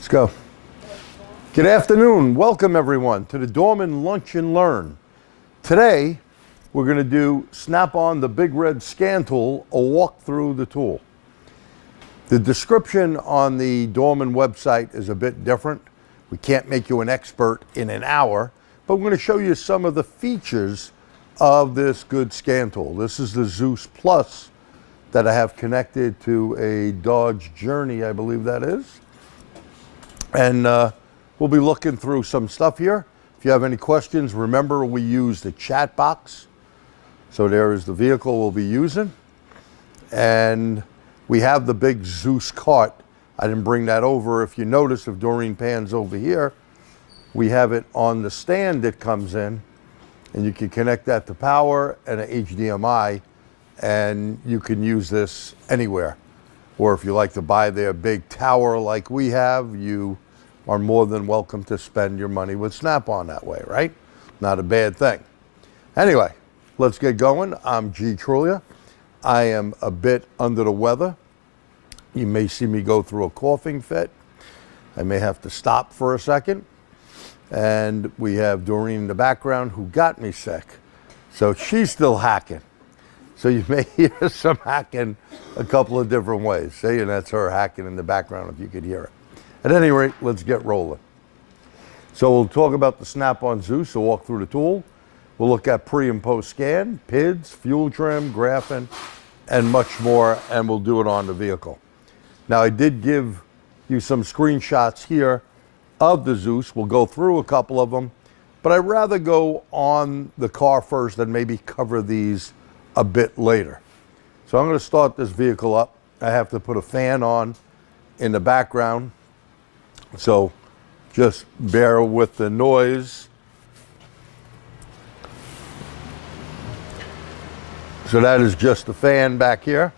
Let's go. Good afternoon. Welcome everyone to the Dorman Lunch and Learn. Today, we're going to do Snap On the Big Red Scan Tool, a walk through the tool. The description on the Dorman website is a bit different. We can't make you an expert in an hour, but we're going to show you some of the features of this good scan tool. This is the ZEUS Plus that I have connected to a Dodge Journey, I believe that is. And we'll be looking through some stuff here. If you have any questions, remember we use the chat box. So there is the vehicle we'll be using. And we have the big ZEUS cart. I didn't bring that over. If you notice, if Doreen pans over here, we have it on the stand that comes in, and you can connect that to power and an HDMI, and you can use this anywhere. Or if you like to buy their big tower like we have, you are more than welcome to spend your money with Snap On that way, right? Not a bad thing. Anyway, let's get going. I'm Truglia. I am a bit under the weather. You may see me go through a coughing fit. I may have to stop for a second. And we have Doreen in the background who got me sick. So she's still hacking. So you may hear some hacking a couple of different ways. See, and that's her hacking in the background if you could hear it. At any rate, let's get rolling. So we'll talk about the Snap On ZEUS, so walk through the tool. We'll look at pre and post scan, PIDS, fuel trim, graphing, and much more, and we'll do it on the vehicle. Now, I did give you some screenshots here of the ZEUS. We'll go through a couple of them, but I'd rather go on the car first and maybe cover these a bit later. So I'm going to start this vehicle up. I have to put a fan on in the background, so just bear with the noise. So that is just the fan back here.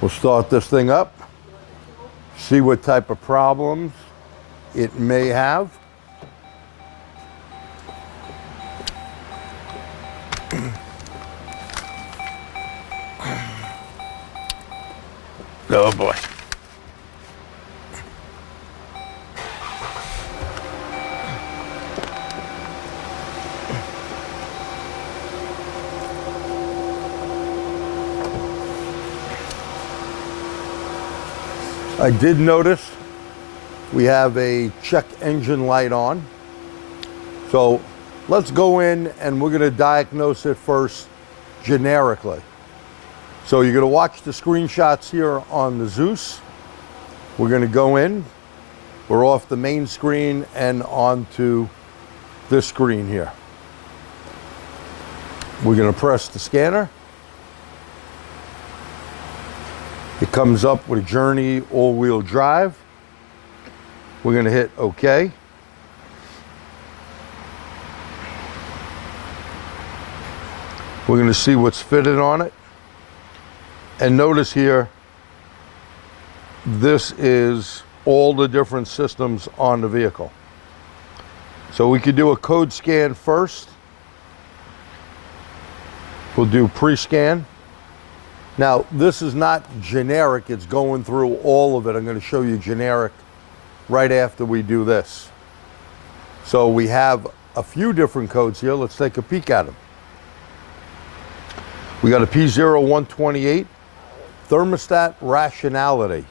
We'll start this thing up, see what type of problems it may have. Oh boy. I did notice we have a check engine light on. So let's go in and we're going to diagnose it first generically. So you're going to watch the screenshots here on the ZEUS. We're going to go in. We're off the main screen and onto this screen here. We're going to press the scanner. It comes up with a Journey all-wheel drive. We're going to hit OK. We're going to see what's fitted on it. And notice here, this is all the different systems on the vehicle. So we could do a code scan first. We'll do pre-scan. Now, this is not generic, it's going through all of it. I'm going to show you generic right after we do this. So we have a few different codes here. Let's take a peek at them. We got a P0128, thermostat rationality.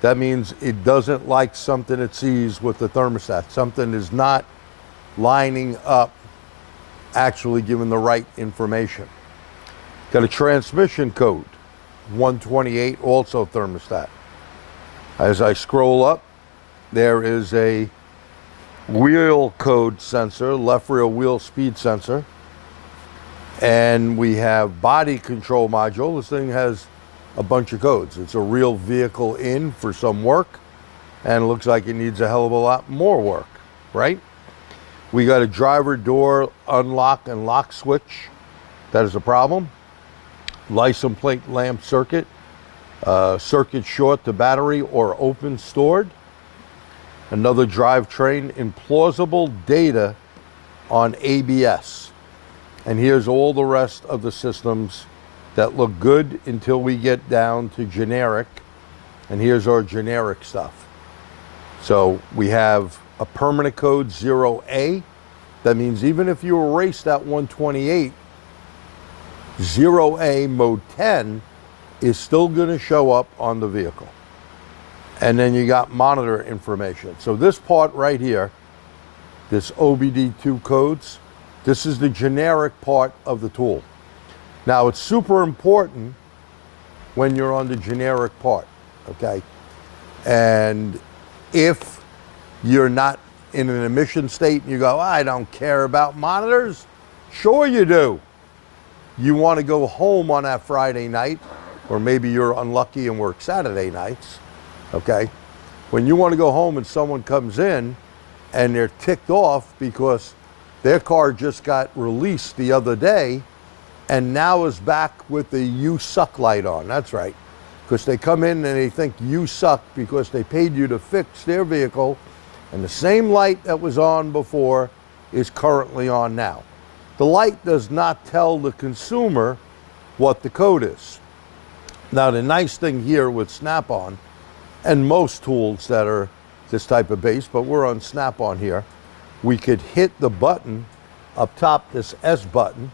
That means it doesn't like something it sees with the thermostat. Something is not lining up, actually giving the right information. Got a transmission code, 128, also thermostat. As I scroll up, there is a wheel code sensor, left rear wheel speed sensor. And we have body control module. This thing has a bunch of codes. It's a real vehicle in for some work, and it looks like it needs a hell of a lot more work, right? We got a driver door unlock and lock switch. That is a problem. License plate lamp circuit, circuit short to battery or open stored. Another drivetrain, implausible data on ABS. And here's all the rest of the systems that look good until we get down to generic. And here's our generic stuff. So we have a permanent code 0A. That means even if you erase that 128, 0A mode 10 is still going to show up on the vehicle. And then you got monitor information. So this part right here, this OBD II codes, this is the generic part of the tool. Now it's super important when you're on the generic part, okay? And if you're not in an emission state and you go, I don't care about monitors, sure you do. You want to go home on that Friday night, or maybe you're unlucky and work Saturday nights, okay? When you want to go home and someone comes in and they're ticked off because their car just got released the other day and now is back with the "you suck" light on. That's right. Because they come in and they think you suck because they paid you to fix their vehicle, and the same light that was on before is currently on now. The light does not tell the consumer what the code is. Now the nice thing here with Snap On, and most tools that are this type of base, but we're on Snap On here, we could hit the button up top, this S button,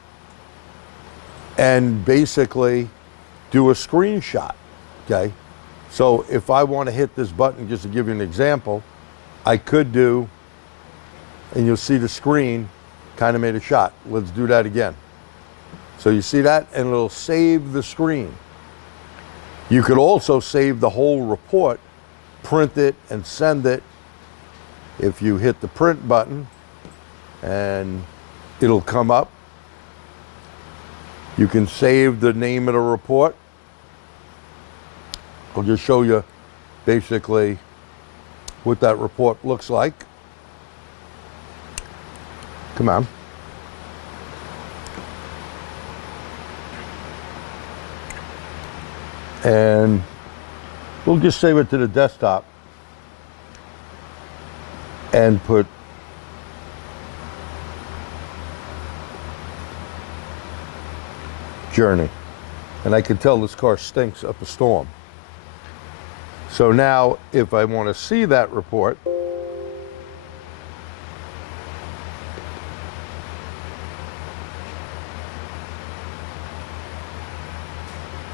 and basically do a screenshot. Okay, so if I want to hit this button, just to give you an example, I could do, and you'll see the screen kind of made a shot. Let's do that again. So you see that, and it'll save the screen. You could also save the whole report, print it, and send it. If you hit the print button, and it'll come up. You can save the name of the report. I'll just show you basically what that report looks like. Come on. And we'll just save it to the desktop and put journey. And I can tell this car stinks up a storm. So now, if I want to see that report,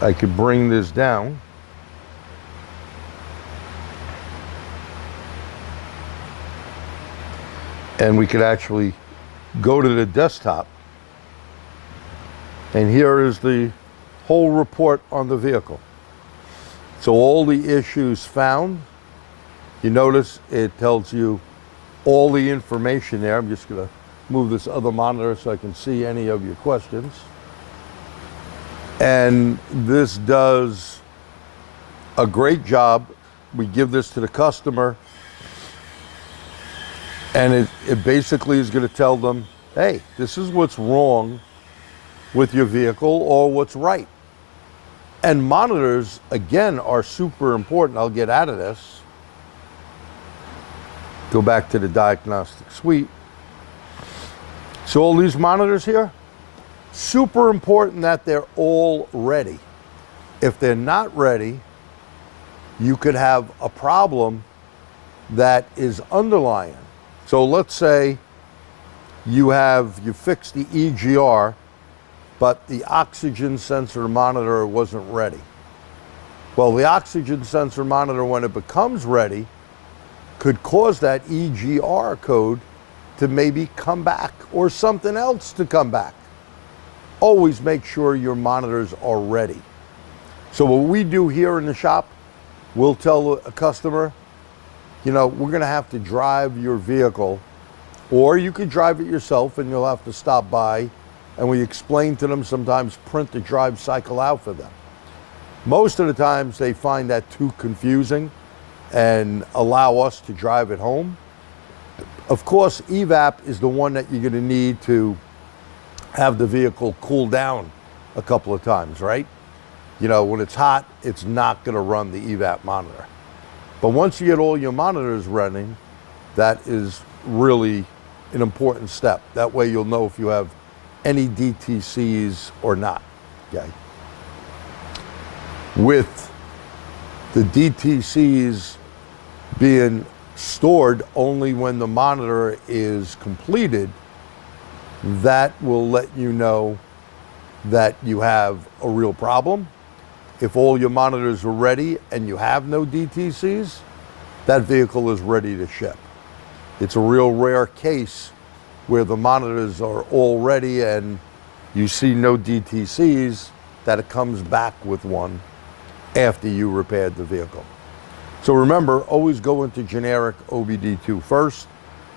I could bring this down. And we could actually go to the desktop. And here is the whole report on the vehicle. So all the issues found, you notice it tells you all the information there. I'm just going to move this other monitor so I can see any of your questions. And this does a great job. We give this to the customer, and it basically is going to tell them, hey, this is what's wrong with your vehicle or what's right. And monitors, again, are super important. I'll get out of this. Go back to the diagnostic suite. So all these monitors here, super important that they're all ready. If they're not ready, you could have a problem that is underlying. So let's say you fixed the EGR, but the oxygen sensor monitor wasn't ready. Well, the oxygen sensor monitor, when it becomes ready, could cause that EGR code to maybe come back or something else to come back. Always make sure your monitors are ready. So what we do here in the shop, we'll tell a customer, you know, we're gonna have to drive your vehicle, or you could drive it yourself and you'll have to stop by, and we explain to them, sometimes print the drive cycle out for them. Most of the times they find that too confusing and allow us to drive it home. Of course, evap is the one that you're gonna need to have the vehicle cool down a couple of times, right? You know, when it's hot, it's not gonna run the evap monitor. But once you get all your monitors running, that is really an important step. That way you'll know if you have any DTCs or not, okay? with the DTCs being stored only when the monitor is completed, that will let you know that you have a real problem. If all your monitors are ready and you have no DTCs, that vehicle is ready to ship. It's a real rare case where the monitors are all ready and you see no DTCs, that it comes back with one after you repaired the vehicle. So remember, always go into generic OBD II first.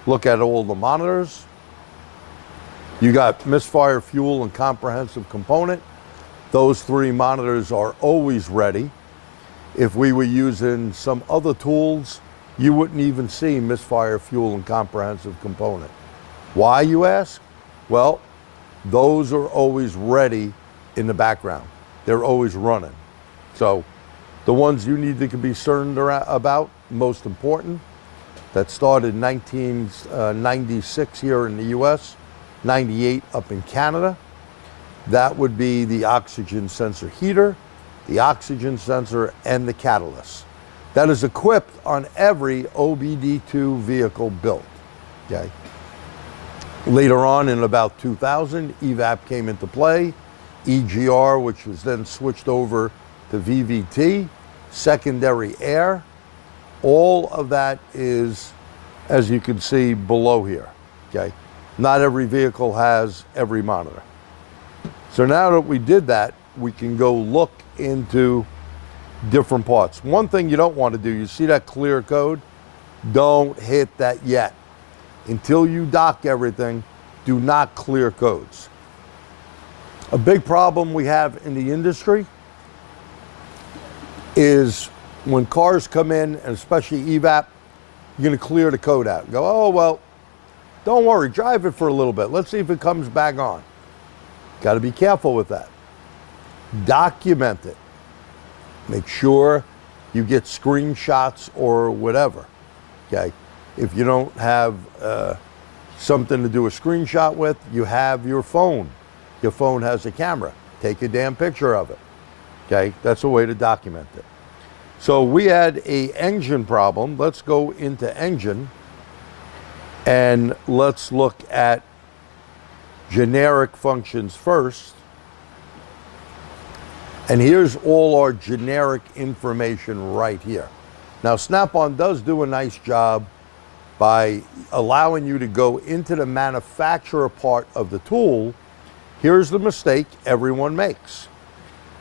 Look at all the monitors. You got misfire, fuel, and comprehensive component. Those three monitors are always ready. If we were using some other tools, you wouldn't even see misfire, fuel, and comprehensive component. Why, you ask? Well, those are always ready in the background. They're always running. So the ones you need to be concerned about, most important, that started in 1996 here in the US, 98 up in Canada. That would be the oxygen sensor heater, the oxygen sensor, and the catalyst. That is equipped on every OBD II vehicle built, okay? Later on in about 2000, EVAP came into play, EGR, which was then switched over to VVT, secondary air. All of that is, as you can see below here, okay? Not every vehicle has every monitor. So now that we did that, we can go look into different parts. One thing you don't want to do, you see that clear code? Don't hit that yet. Until you dock everything, do not clear codes. A big problem we have in the industry is when cars come in, and especially EVAP, you're going to clear the code out and go, oh, well, don't worry, drive it for a little bit. Let's see if it comes back on. Got to be careful with that. Document it. Make sure you get screenshots or whatever, okay? If you don't have something to do a screenshot with, you have your phone. Your phone has a camera. Take a damn picture of it, okay? That's a way to document it. So we had an engine problem. Let's go into engine and let's look at generic functions first. And here's all our generic information right here. Now, Snap-on does do a nice job by allowing you to go into the manufacturer part of the tool. Here's the mistake everyone makes.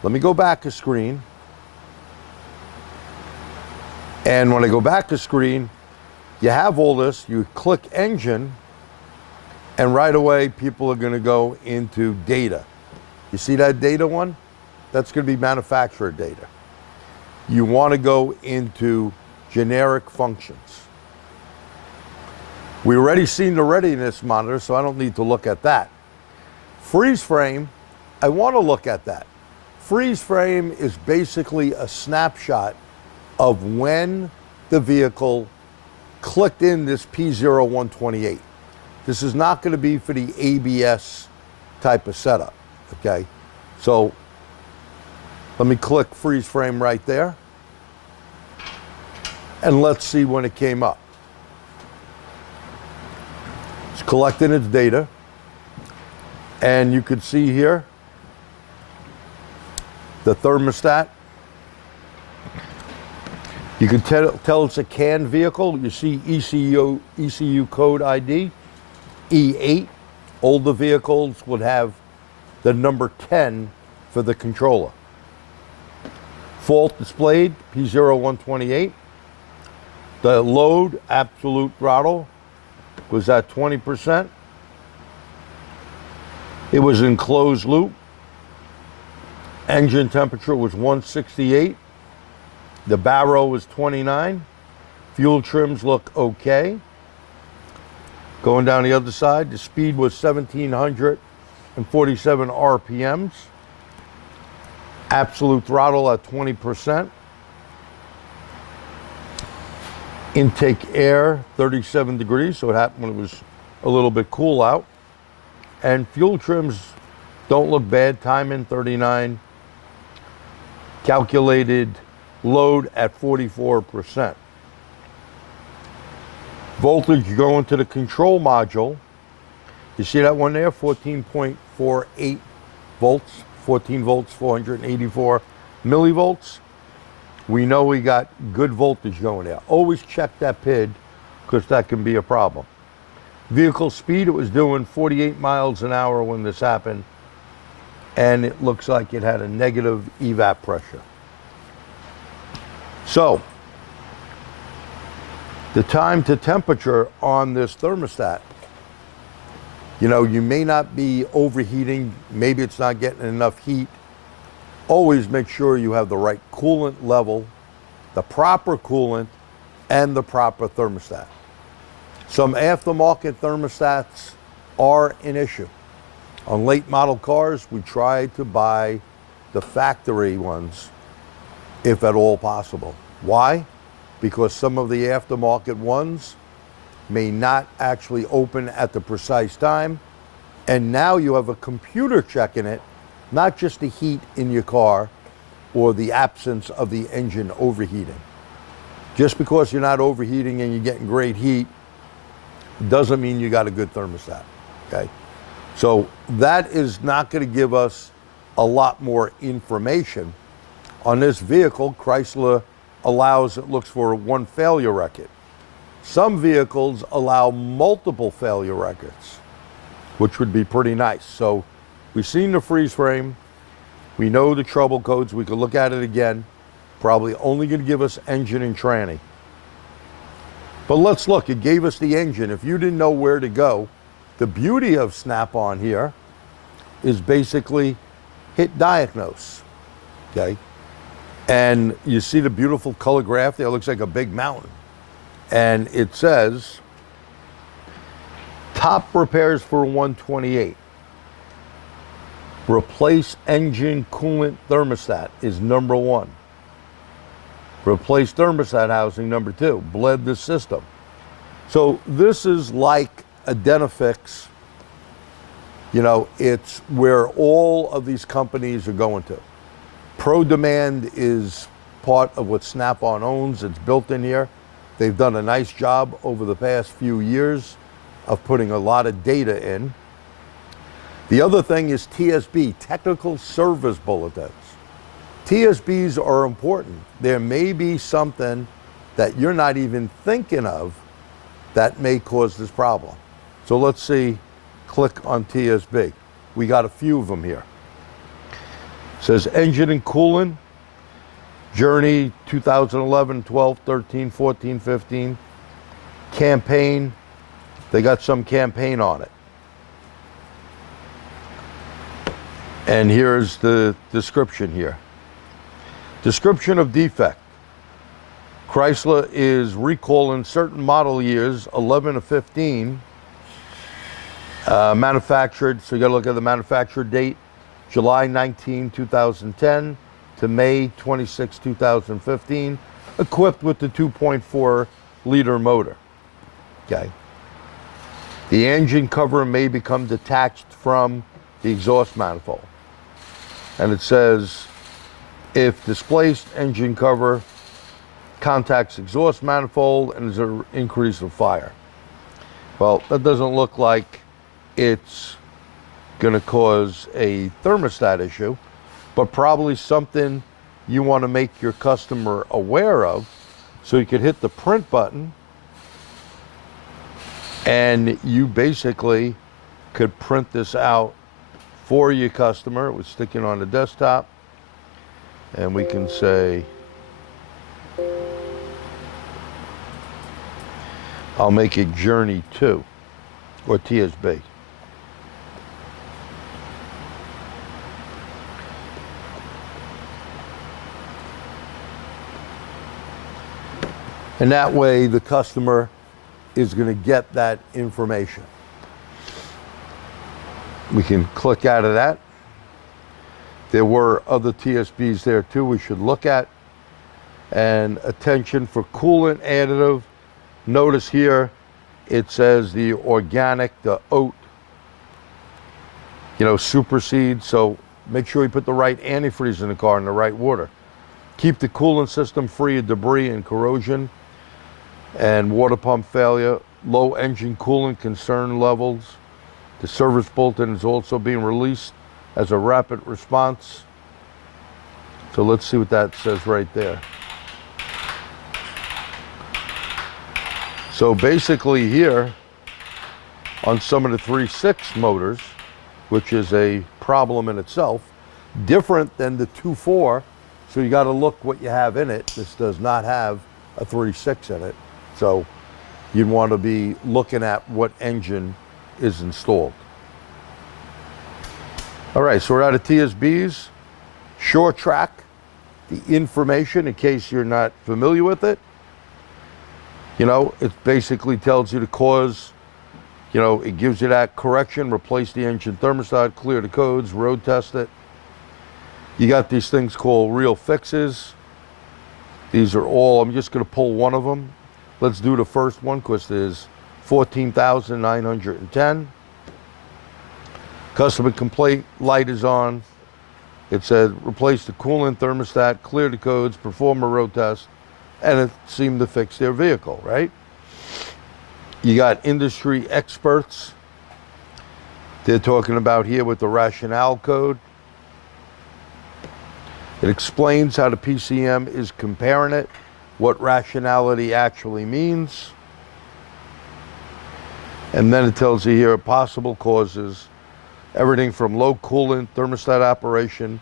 Let me go back a screen. And when I go back a screen, you have all this, you click engine, and right away people are going to go into data. You see that data one? That's going to be manufacturer data. You want to go into generic functions. We already seen the readiness monitor, so I don't need to look at that. Freeze frame, I want to look at that. Freeze frame is basically a snapshot of when the vehicle clicked in this P0128. This is not going to be for the ABS type of setup, okay? So let me click freeze frame right there. And let's see when it came up. It's collecting its data. And you can see here the thermostat. You can tell it's a CAN vehicle. You see ECU code ID, E8. Older vehicles would have the number 10 for the controller. Fault displayed, P0128. The load, absolute throttle, was at 20%. It was in closed loop. Engine temperature was 168. The baro was 29. Fuel trims look okay. Going down the other side, the speed was 1,747 RPMs. Absolute throttle at 20%. Intake air, 37 degrees, so it happened when it was a little bit cool out. And fuel trims don't look bad. Time in 39. calculated load at 44%. Voltage going to the control module. You see that one there? 14.48 volts, 14 volts, 484 millivolts. We know we got good voltage going there. Always check that PID because that can be a problem. Vehicle speed, it was doing 48 miles an hour when this happened, and it looks like it had a negative evap pressure. So, the time to temperature on this thermostat, you know, you may not be overheating, maybe it's not getting enough heat. Always make sure you have the right coolant level, the proper coolant, and the proper thermostat. Some aftermarket thermostats are an issue. On late model cars, we try to buy the factory ones, if at all possible. Why? Because some of the aftermarket ones may not actually open at the precise time, and now you have a computer checking it, not just the heat in your car or the absence of the engine overheating. Just because you're not overheating and you're getting great heat doesn't mean you got a good thermostat, okay? So that is not going to give us a lot more information. On this vehicle, Chrysler it looks for one failure record. Some vehicles allow multiple failure records, which would be pretty nice. So we've seen the freeze frame. We know the trouble codes. We could look at it again. Probably only going to give us engine and tranny. But let's look. It gave us the engine. If you didn't know where to go, the beauty of Snap On here is basically hit diagnose, okay? And you see the beautiful color graph there. It looks like a big mountain. And it says, top repairs for 128. Replace engine coolant thermostat is number 1. Replace thermostat housing, number 2. Bled the system. So this is like Identifix. You know, it's where all of these companies are going to. Pro Demand is part of what Snap On owns. It's built in here. They've done a nice job over the past few years of putting a lot of data in. The other thing is TSB, Technical Service Bulletins. TSBs are important. There may be something that you're not even thinking of that may cause this problem. So let's see, click on TSB. We got a few of them here. It says engine and coolant, journey 2011, 12, 13, 14, 15. Campaign, they got some campaign on it. And here's the description here. Description of defect. Chrysler is recalling certain model years, 11 to 15, manufactured, so you gotta look at the manufacturer date, July 19, 2010 to May 26, 2015, equipped with the 2.4 liter motor, okay? The engine cover may become detached from the exhaust manifold. And it says, if displaced, engine cover contacts exhaust manifold and there's an increase of fire. Well, that doesn't look like it's going to cause a thermostat issue, but probably something you want to make your customer aware of. So you could hit the print button and you basically could print this out for your customer. It was sticking on the desktop, and we can say, I'll make it Journey 2 or TSB. And that way the customer is going to get that information. We can click out of that. There were other TSBs there too we should look at. And attention for coolant additive. Notice here it says the organic, the oat, supersedes. So make sure you put the right antifreeze in the car in the right water. Keep the coolant system free of debris and corrosion and water pump failure. Low engine coolant concern levels. The service bulletin is also being released as a rapid response. So let's see what that says right there. So basically here, on some of the 3.6 motors, which is a problem in itself, different than the 2.4, so you got to look what you have in it. This does not have a 3.6 in it, so you'd want to be looking at what engine is installed. All right, so we're out of TSBs. Short track, the information, in case you're not familiar with it. You know, it basically tells you the cause. You know, it gives you that correction, replace the engine thermostat, clear the codes, road test it. You got these things called real fixes. These are all, I'm just going to pull one of them. Let's do the first one because there's 14,910. Customer complaint, light is on. It said replace the coolant thermostat, clear the codes, perform a road test, and it seemed to fix their vehicle, right? You got industry experts. They're talking about here with the rationale code. It explains how the PCM is comparing it, what rationality actually means. And then it tells you here possible causes, everything from low coolant, thermostat operation,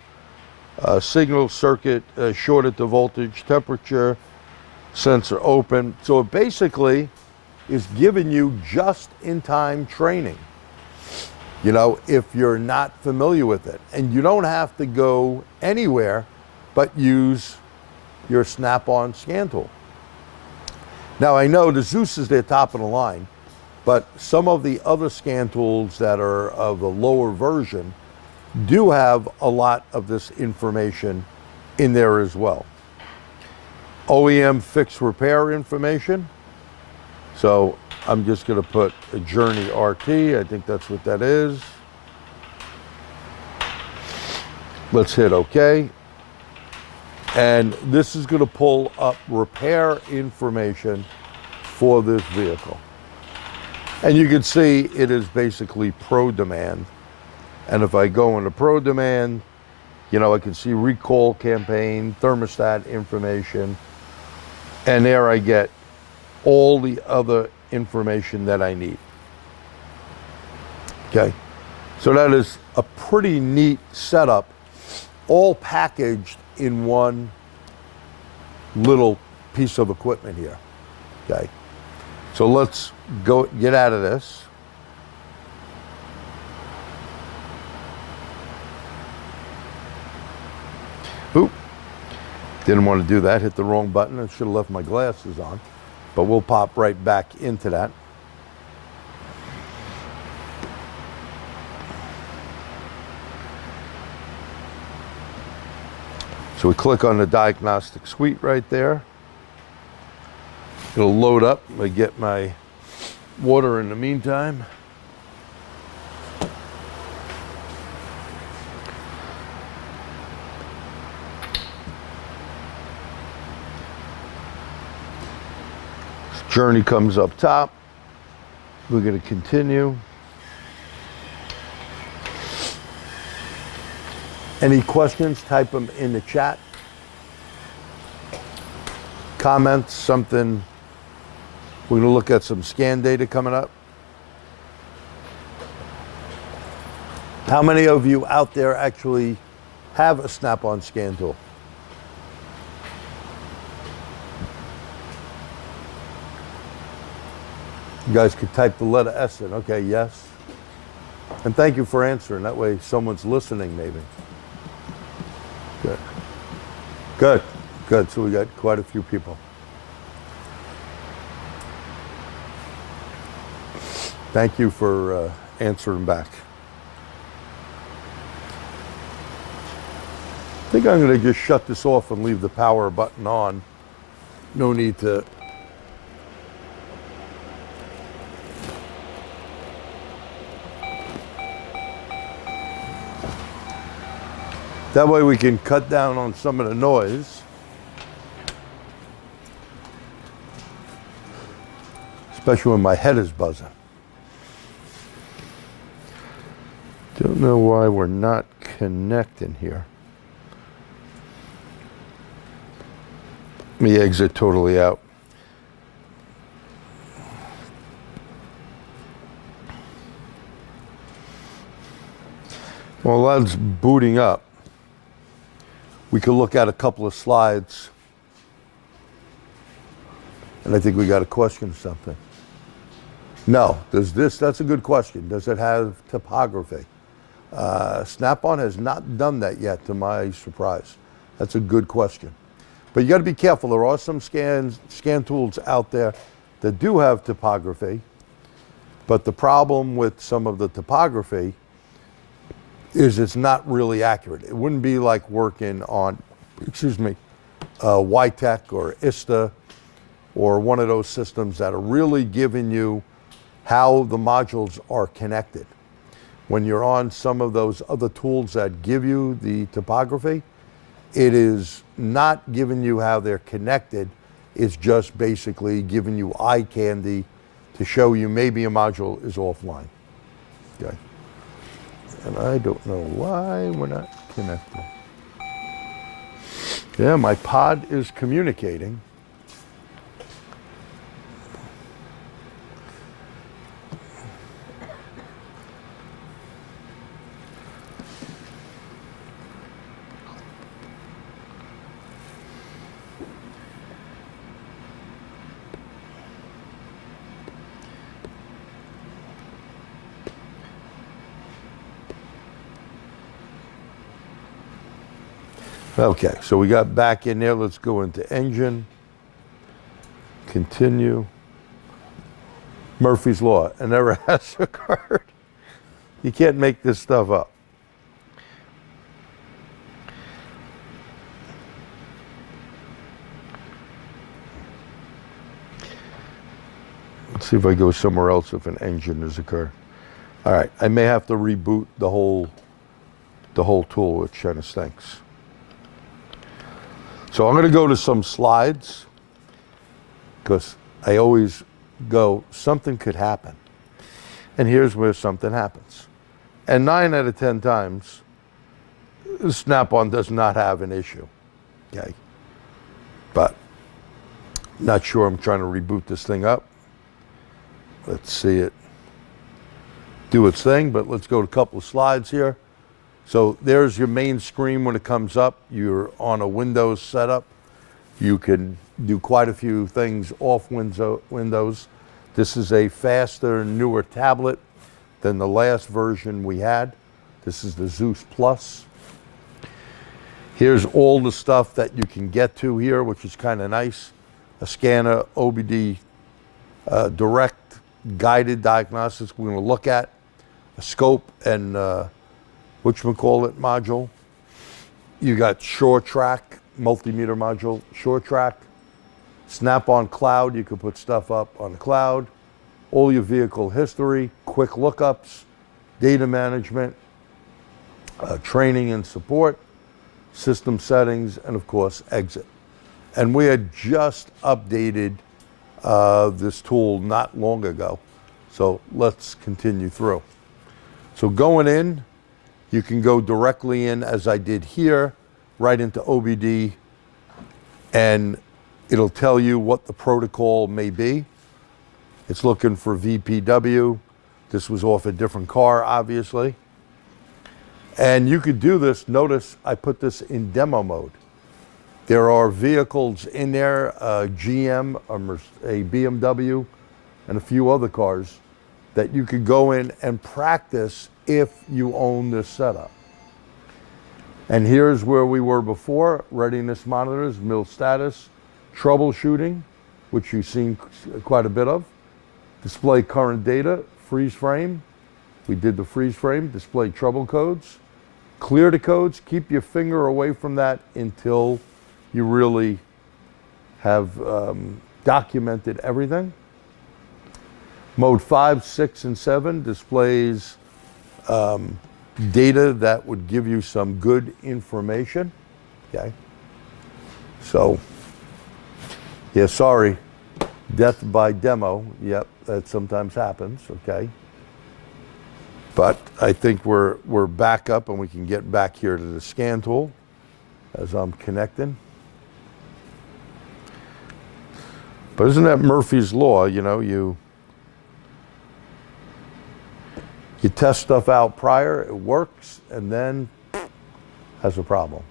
signal circuit shorted to voltage, temperature, sensor open. So it basically is giving you just-in-time training, you know, if you're not familiar with it. And you don't have to go anywhere but use your Snap-on scan tool. Now, I know the ZEUS is their top of the line, but some of the other scan tools that are of a lower version do have a lot of this information in there as well. OEM fix repair information. So I'm just going to put a Journey RT. I think that's what that is. Let's hit OK. And this is going to pull up repair information for this vehicle. And you can see it is basically pro demand. And if I go into pro demand, you know, I can see recall campaign, thermostat information, and there I get all the other information that I need. Okay, so that is a pretty neat setup, all packaged in one little piece of equipment here. Okay, so let's go get out of this. Oop, didn't want to do that, hit the wrong button. I should have left my glasses on, but we'll pop right back into that. So we click on the diagnostic suite right there. It'll load up. I get my water in the meantime. Journey comes up top. We're going to continue. Any questions, type them in the chat. Comments, something. We're going to look at some scan data coming up. How many of you out there actually have a Snap-on scan tool? You guys could type the letter S in. Okay, yes. And thank you for answering. That way someone's listening maybe. Good. Good. Good. So we got quite a few people. Thank you for answering back. I think I'm going to just shut this off and leave the power button on. No need to. That way we can cut down on some of the noise. especially when my head is buzzing. Don't know why we're not connecting here. Let me exit totally out. Well, that's booting up. We could look at a couple of slides. And I think we got a question or something. No, does this, that's a good question. Does it have typography? Snap On has not done that yet, to my surprise. That's a good question. But you got to be careful. There are some scan tools out there that do have typography. But the problem with some of the typography is it's not really accurate. It wouldn't be like working on, YTech or ISTA or one of those systems that are really giving you how the modules are connected. When you're on some of those other tools that give you the typography, it is not giving you how they're connected. It's just basically giving you eye candy to show you maybe a module is offline. Okay. And I don't know why we're not connected. Yeah, my pod is communicating. Okay, so we got back in there. Let's go into engine. Continue. Murphy's Law. An error has occurred. You can't make this stuff up. Let's see if I go somewhere else if an engine has occurred. All right, I may have to reboot the whole tool, which kind of stinks. So I'm going to go to some slides because I always go, something could happen. And here's where something happens. And 9 out of 10 times, Snap On does not have an issue. Okay. But not sure. I'm trying to reboot this thing up. Let's see it do its thing, but let's go to a couple of slides here. So there's your main screen when it comes up. You're on a Windows setup. You can do quite a few things off Windows. This is a faster, newer tablet than the last version we had. This is the ZEUS Plus. Here's all the stuff that you can get to here, which is kind of nice. A scanner, OBD direct guided diagnostics we're going to look at. A scope and whatchamacallit module. You got SureTrack, multimeter module, SureTrack. Snap On Cloud, you can put stuff up on the cloud. All your vehicle history, quick lookups, data management, training and support, system settings, and of course, exit. And we had just updated this tool not long ago. So let's continue through. So going in, you can go directly in, as I did here, right into OBD, and it'll tell you what the protocol may be. It's looking for VPW. This was off a different car, obviously. And you could do this. Notice I put this in demo mode. There are vehicles in there, a GM, a BMW, and a few other cars that you could go in and practice if you own this setup. And here's where we were before: readiness monitors, mil status, troubleshooting, which you've seen quite a bit of, display current data, freeze frame. We did the freeze frame, display trouble codes, clear the codes, keep your finger away from that until you really have documented everything. Mode 5, 6, and 7 displays data that would give you some good information. Okay. So, yeah, sorry. Death by demo, yep, that sometimes happens, okay. But I think we're back up and we can get back here to the scan tool as I'm connecting. But isn't that Murphy's Law, you know, you test stuff out prior, it works, and then has a problem.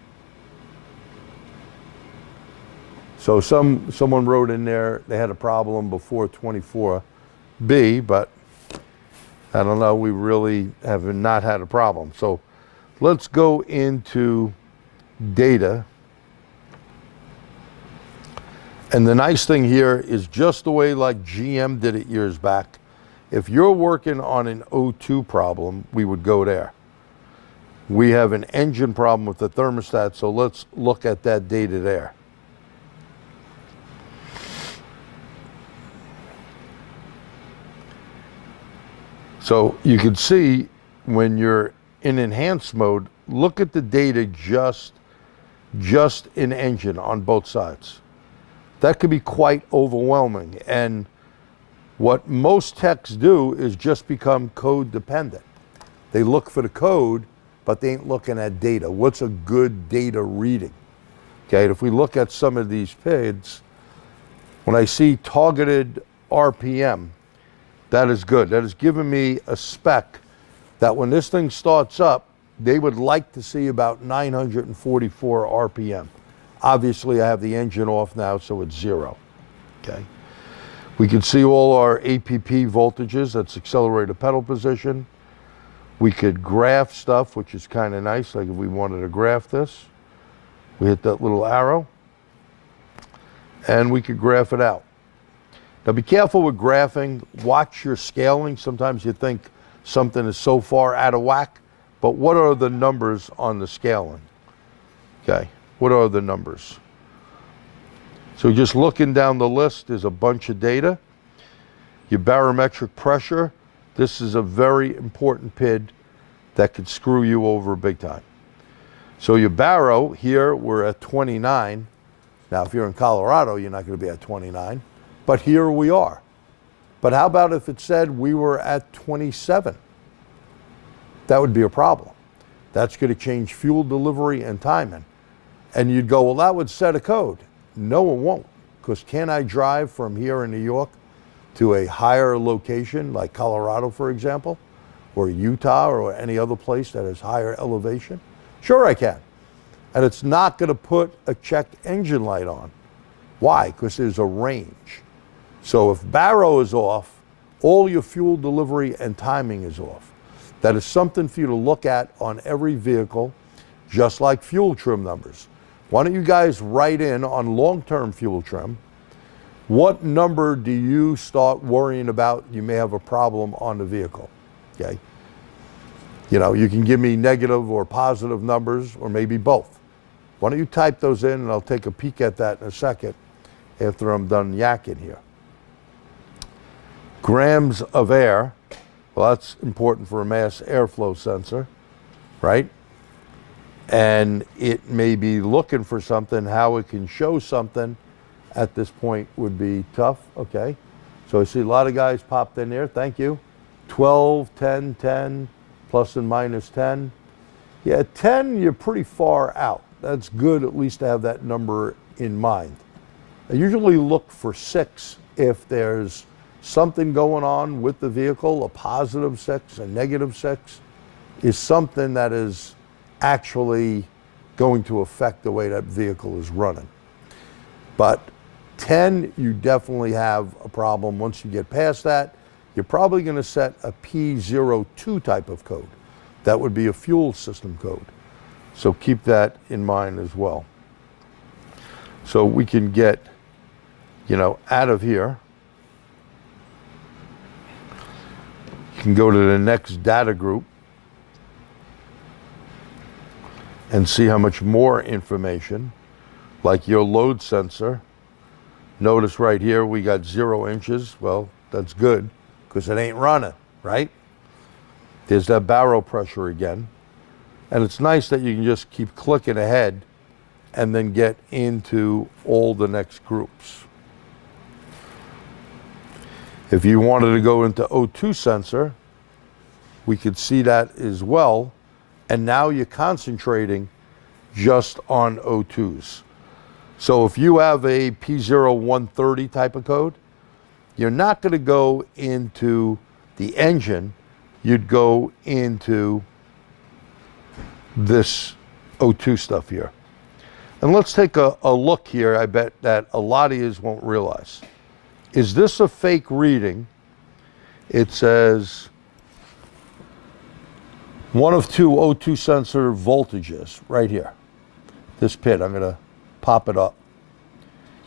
So someone wrote in there they had a problem before 24B, but I don't know, we really have not had a problem. So let's go into data. And the nice thing here is just the way like GM did it years back. If you're working on an O2 problem, we would go there. We have an engine problem with the thermostat, so let's look at that data there. So you can see when you're in enhanced mode, look at the data just in engine on both sides. That could be quite overwhelming. And what most techs do is just become code dependent. They look for the code, but they ain't looking at data. What's a good data reading? Okay, and if we look at some of these PIDs, when I see targeted RPM, that is good. That is giving me a spec that when this thing starts up, they would like to see about 944 RPM. Obviously, I have the engine off now, so it's 0, okay? We can see all our APP voltages, that's accelerator pedal position. We could graph stuff, which is kind of nice, like if we wanted to graph this. We hit that little arrow, and we could graph it out. Now be careful with graphing, watch your scaling. Sometimes you think something is so far out of whack, but what are the numbers on the scaling? Okay, what are the numbers? So just looking down the list, there's a bunch of data. Your barometric pressure, this is a very important PID that could screw you over big time. So your baro, here we're at 29. Now if you're in Colorado, you're not going to be at 29, but here we are. But how about if it said we were at 27? That would be a problem. That's going to change fuel delivery and timing. And you'd go, well, that would set a code. No, it won't, because can I drive from here in New York to a higher location, like Colorado, for example, or Utah, or any other place that has higher elevation? Sure I can. And it's not going to put a check engine light on. Why? Because there's a range. So if baro is off, all your fuel delivery and timing is off. That is something for you to look at on every vehicle, just like fuel trim numbers. Why don't you guys write in on long-term fuel trim, what number do you start worrying about you may have a problem on the vehicle, okay? You know, you can give me negative or positive numbers, or maybe both. Why don't you type those in, and I'll take a peek at that in a second after I'm done yakking here. Grams of air, well, that's important for a mass airflow sensor, right? And it may be looking for something. How it can show something at this point would be tough, okay? So I see a lot of guys popped in there, thank you. 12, 10, 10, plus and minus 10. Yeah, 10, you're pretty far out. That's good at least to have that number in mind. I usually look for 6 if there's something going on with the vehicle. A positive 6, a negative 6 is something that is actually going to affect the way that vehicle is running. But 10, you definitely have a problem. Once you get past that, you're probably going to set a P02 type of code. That would be a fuel system code. So keep that in mind as well. So we can get, you know, out of here. You can go to the next data group and see how much more information, like your load sensor. Notice right here we got 0 inches. Well, that's good because it ain't running, right? There's that baro pressure again. And it's nice that you can just keep clicking ahead and then get into all the next groups. If you wanted to go into O2 sensor, we could see that as well. And now you're concentrating just on O2s. So if you have a P0130 type of code, you're not going to go into the engine, you'd go into this O2 stuff here. And let's take a look here. I bet that a lot of you won't realize. Is this a fake reading? It says one of two O2 sensor voltages right here. This pit, I'm going to pop it up.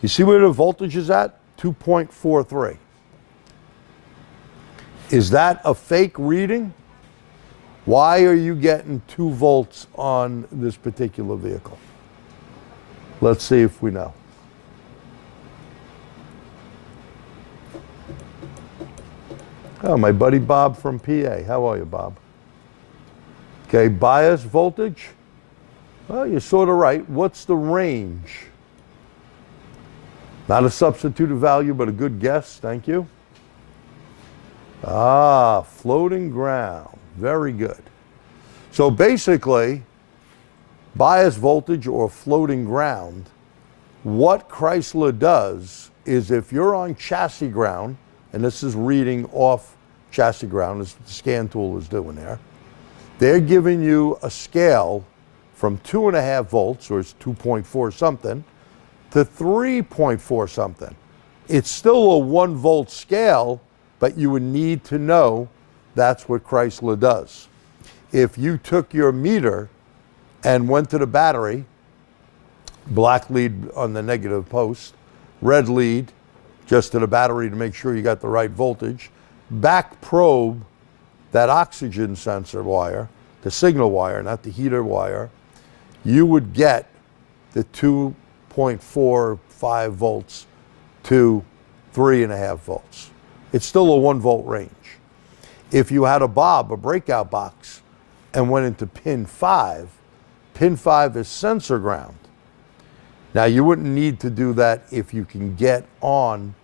You see where the voltage is at? 2.43. Is that a fake reading? Why are you getting 2 volts on this particular vehicle? Let's see if we know. Oh, my buddy Bob from PA. How are you, Bob? Okay, bias voltage. Well, you're sort of right. What's the range? Not a substituted value, but a good guess. Thank you. Ah, floating ground. Very good. So basically, bias voltage or floating ground, what Chrysler does is if you're on chassis ground, and this is reading off chassis ground, as the scan tool is doing there, they're giving you a scale from 2.5 volts, or it's 2.4 something, to 3.4 something. It's still a 1 volt scale, but you would need to know that's what Chrysler does. If you took your meter and went to the battery, black lead on the negative post, red lead just to the battery to make sure you got the right voltage, back probe that oxygen sensor wire, the signal wire, not the heater wire, you would get the 2.45 volts to 3.5 volts. It's still a 1 volt range. If you had a Bob, a breakout box, and went into pin 5 is sensor ground. Now you wouldn't need to do that if you can get on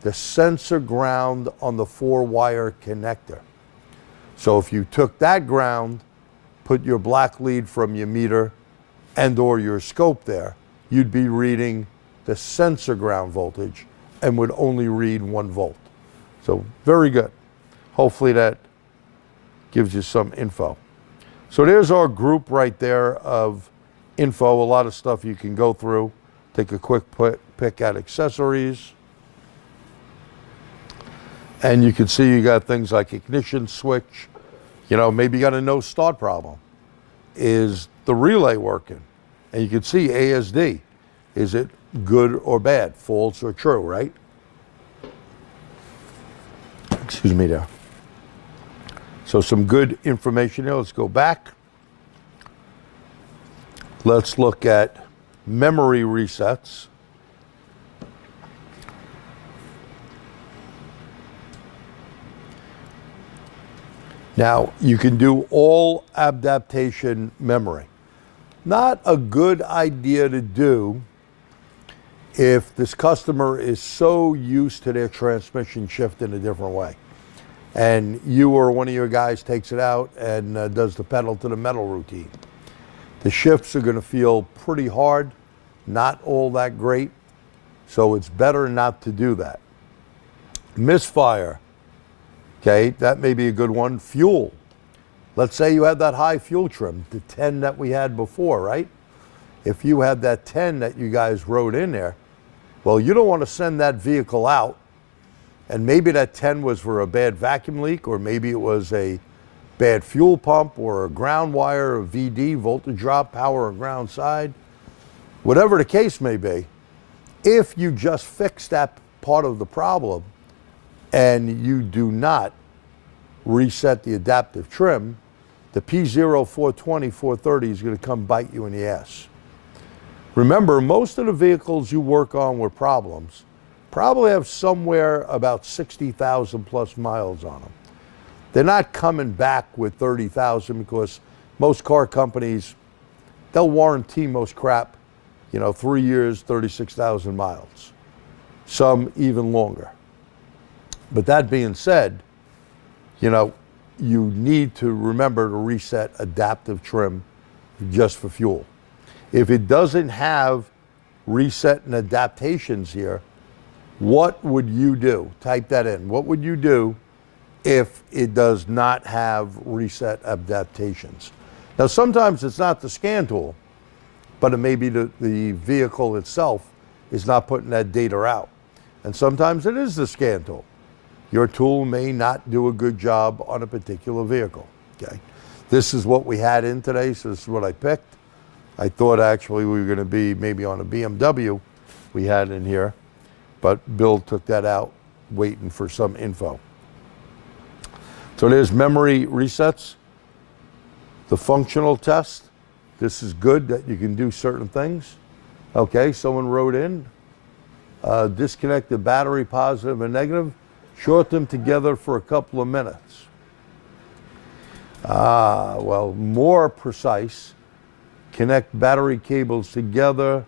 the sensor ground on the 4-wire connector. So if you took that ground, put your black lead from your meter and or your scope there, you'd be reading the sensor ground voltage and would only read 1 volt. So very good. Hopefully that gives you some info. So there's our group right there of info, a lot of stuff you can go through. Take a quick pick at accessories. And you can see you got things like ignition switch. You know, maybe you got a no start problem. Is the relay working? And you can see ASD. Is it good or bad, false or true, right? Excuse me there. So some good information here. Let's go back. Let's look at memory resets. Now, you can do all adaptation memory. Not a good idea to do if this customer is so used to their transmission shift in a different way. And you or one of your guys takes it out and does the pedal to the metal routine. The shifts are going to feel pretty hard, not all that great, so it's better not to do that. Misfire, okay, that may be a good one. Fuel. Let's say you had that high fuel trim, the 10 that we had before, right? If you had that 10 that you guys wrote in there, well, you don't want to send that vehicle out, and maybe that 10 was for a bad vacuum leak, or maybe it was a bad fuel pump, or a ground wire, a VD, voltage drop, power or ground side. Whatever the case may be, if you just fix that part of the problem and you do not reset the adaptive trim, the P0, 420, 430 is going to come bite you in the ass. Remember, most of the vehicles you work on with problems probably have somewhere about 60,000 plus miles on them. They're not coming back with 30,000 because most car companies, they'll warranty most crap, 3 years, 36,000 miles. Some even longer. But that being said, you know, you need to remember to reset adaptive trim just for fuel. If it doesn't have reset and adaptations here, what would you do? Type that in. What would you do if it does not have reset adaptations? Now, sometimes it's not the scan tool, but it may be the vehicle itself is not putting that data out. And sometimes it is the scan tool. Your tool may not do a good job on a particular vehicle, okay? This is what we had in today, so this is what I picked. I thought actually we were gonna be maybe on a BMW we had in here, but Bill took that out, waiting for some info. So there's memory resets, the functional test. This is good that you can do certain things. Okay, someone wrote in, disconnect the battery, positive and negative, short them together for a couple of minutes. Well, more precise, connect battery cables together,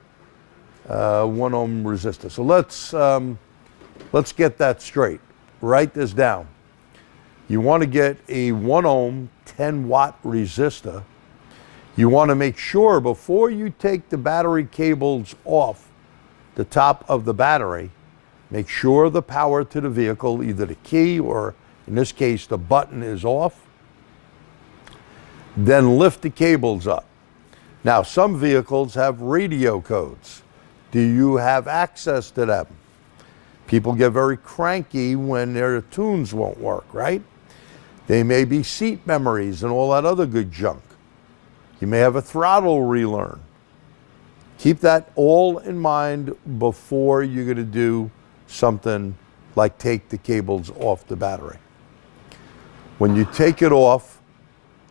1 ohm resistor. So let's get that straight. Write this down. You want to get a 1 ohm 10 watt resistor. You want to make sure before you take the battery cables off the top of the battery, make sure the power to the vehicle, either the key or in this case the button, is off. Then lift the cables up. Now, some vehicles have radio codes. Do you have access to them? People get very cranky when their tunes won't work, right? They may be seat memories and all that other good junk. You may have a throttle relearn. Keep that all in mind before you're going to do something like take the cables off the battery. When you take it off,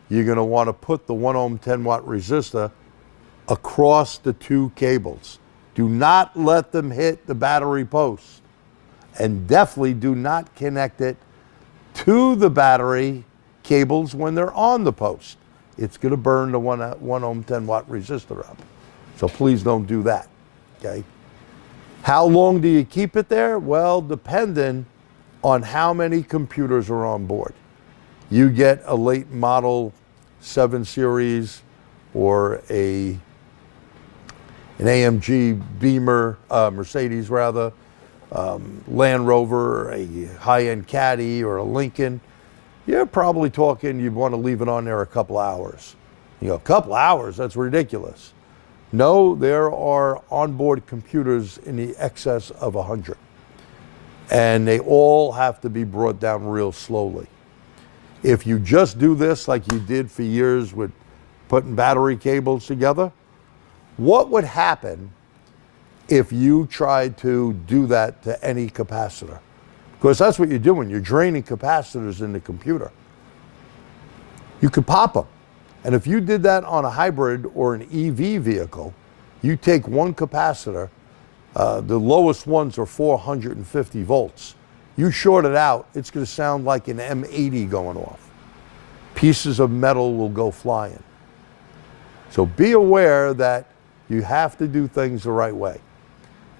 you're going to want to put the 1 ohm 10 watt resistor across the 2 cables. Do not let them hit the battery post, and definitely do not connect it to the battery cables when they're on the post. It's going to burn the 1 ohm 10 watt resistor up. So please don't do that, okay? How long do you keep it there? Well, depending on how many computers are on board. You get a late model 7 Series or an AMG Beamer, Mercedes rather, Land Rover, a high-end Caddy or a Lincoln, you're probably talking you'd want to leave it on there a couple hours. You know, a couple hours, that's ridiculous. No, there are onboard computers in the excess of 100. And they all have to be brought down real slowly. If you just do this like you did for years with putting battery cables together, what would happen if you tried to do that to any capacitor? Because that's what you're doing. You're draining capacitors in the computer. You could pop them. And if you did that on a hybrid or an EV vehicle, you take one capacitor, the lowest ones are 450 volts. You short it out, it's going to sound like an M80 going off. Pieces of metal will go flying. So be aware that you have to do things the right way.